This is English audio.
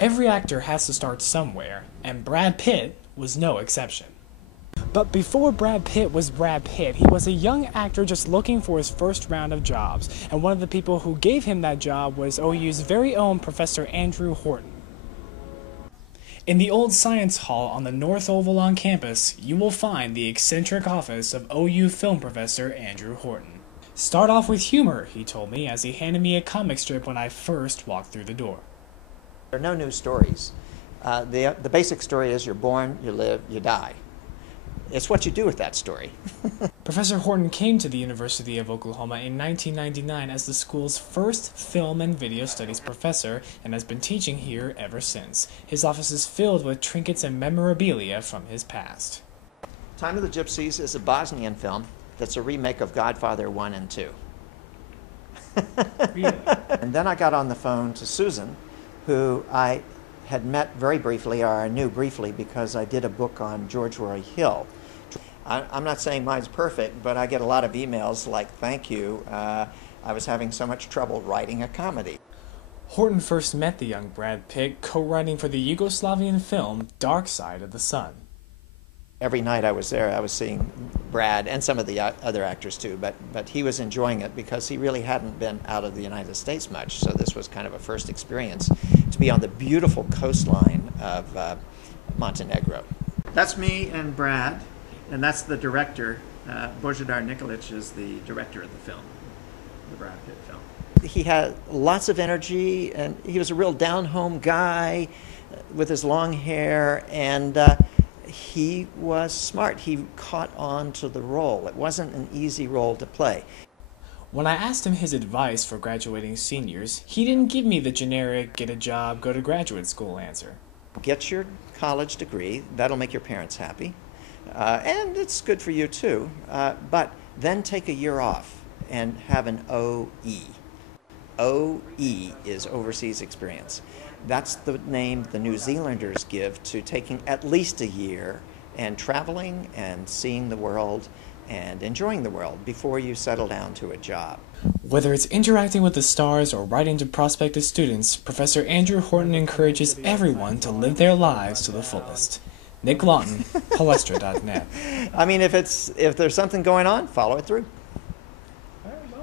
Every actor has to start somewhere, and Brad Pitt was no exception. But before Brad Pitt was Brad Pitt, he was a young actor just looking for his first round of jobs, and one of the people who gave him that job was OU's very own Professor Andrew Horton. In the old science hall on the North Oval on campus, you will find the eccentric office of OU film professor Andrew Horton. "Start off with humor," he told me as he handed me a comic strip when I first walked through the door. There are no new stories. The basic story is you're born, you live, you die. It's what you do with that story. Professor Horton came to the University of Oklahoma in 1999 as the school's first film and video studies professor and has been teaching here ever since. His office is filled with trinkets and memorabilia from his past. Time of the Gypsies is a Bosnian film that's a remake of Godfather 1 and 2. Really? And then I got on the phone to Susan, who I had met very briefly, or I knew briefly, because I did a book on George Roy Hill. I'm not saying mine's perfect, but I get a lot of emails like, "Thank you, I was having so much trouble writing a comedy." Horton first met the young Brad Pitt co-writing for the Yugoslavian film Dark Side of the Sun. Every night I was there, I was seeing Brad and some of the other actors too, but he was enjoying it because he really hadn't been out of the United States much, so this was kind of a first experience to be on the beautiful coastline of Montenegro. That's me and Brad, and that's the director. Božidar Nikolić is the director of the film, the Brad Pitt film. He had lots of energy, and he was a real down-home guy with his long hair, and he was smart. He caught on to the role. It wasn't an easy role to play. When I asked him his advice for graduating seniors, he didn't give me the generic get a job, go to graduate school answer. Get your college degree. That'll make your parents happy. And it's good for you too. But then take a year off and have an OE. OE is overseas experience. That's the name the New Zealanders give to taking at least a year and traveling and seeing the world and enjoying the world before you settle down to a job. Whether it's interacting with the stars or writing to prospective students, Professor Andrew Horton encourages everyone to live their lives to the fullest. Nick Lawton, Palestra.net. I mean, if there's something going on, follow it through.